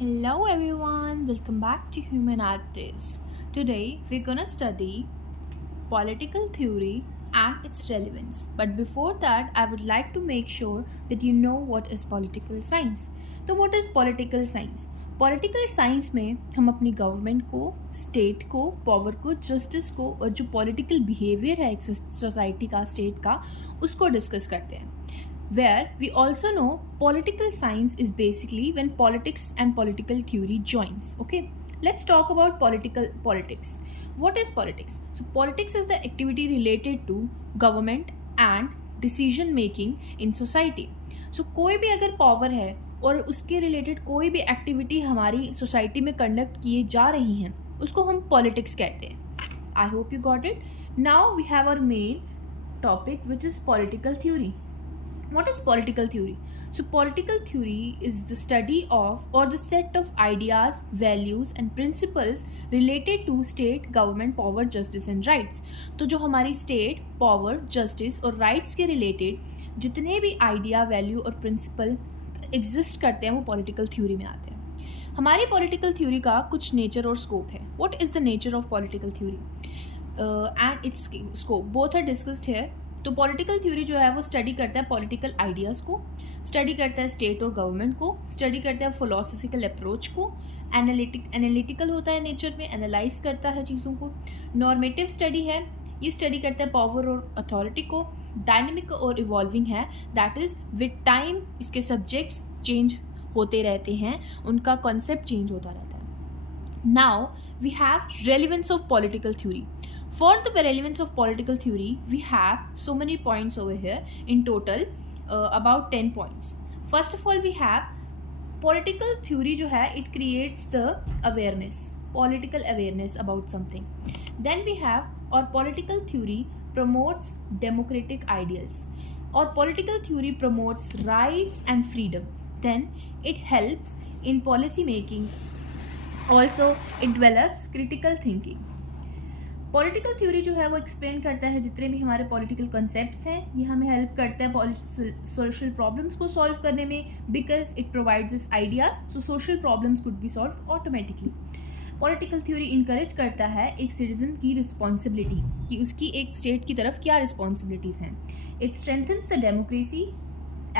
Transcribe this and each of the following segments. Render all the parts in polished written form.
Hello everyone, welcome back to Human Artists. Today we're gonna study political theory and its relevance. But before that, I would like to make sure that you know what is political science. तो what is political science? Political science में हम अपनी government को, state को, power को, justice को और जो पॉलिटिकल बिहेवियर है एक सोसाइटी का, स्टेट का, उसको डिस्कस करते हैं. Where we also know political science is basically when politics and political theory joins. Okay, let's talk about politics. What is politics? So politics is the activity related to government and decision making in society. So कोई भी अगर power है और उसके related कोई भी activity हमारी society में कंडक्ट किए जा रही हैं उसको हम पॉलिटिक्स कहते हैं. I hope you got it. Now we have our main topic which is political theory. What is political theory? So political theory is the study of or the set of ideas, values and principles related to state, government, power, justice and rights. तो जो हमारी state, power, justice और rights के related जितने भी idea, value और principle exist करते हैं वो political theory में आते हैं. हमारी political theory का कुछ nature और scope है. What is the nature of political theory? And its scope both are discussed here. तो पॉलिटिकल थ्योरी जो है वो स्टडी करता है पॉलिटिकल आइडियाज़ को, स्टडी करता है स्टेट और गवर्नमेंट को, स्टडी करता है फिलोसफिकल अप्रोच को, एनालिटिकल होता है नेचर में, एनालाइज करता है चीज़ों को. नॉर्मेटिव स्टडी है, ये स्टडी करता है पावर और अथॉरिटी को. डायनेमिक और इवॉल्विंग है, दैट इज़ विद टाइम इसके सब्जेक्ट्स चेंज होते रहते हैं, उनका कॉन्सेप्ट चेंज होता रहता है. Now we have relevance of political theory. For the relevance of political theory, we have so many points over here. In total, about 10 points. First of all, we have political theory जो है, it creates the awareness, political awareness about something. Then we have, or political theory promotes democratic ideals, or political theory promotes rights and freedom. Then it helps in policy making. Also, it develops critical thinking. Political theory जो है वो explain करता है जितने भी हमारे political concepts हैं, ये हमें हेल्प करता है सोशल प्रॉब्लम्स को सॉल्व करने में, बिकॉज इट प्रोवाइड्स इस ideas, so social problems could be solve automatically. Political theory encourage करता है एक सिटीजन की रिस्पॉन्सिबिलिटी, कि उसकी एक स्टेट की तरफ क्या रिस्पॉन्सिबिलिटीज़ हैं. It strengthens the democracy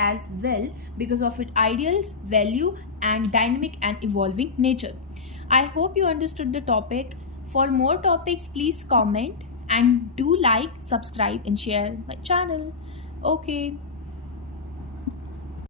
as well because of its ideals, value and dynamic and evolving nature. I hope you understood the topic. For more topics, please comment and do like, subscribe and share my channel. Okay.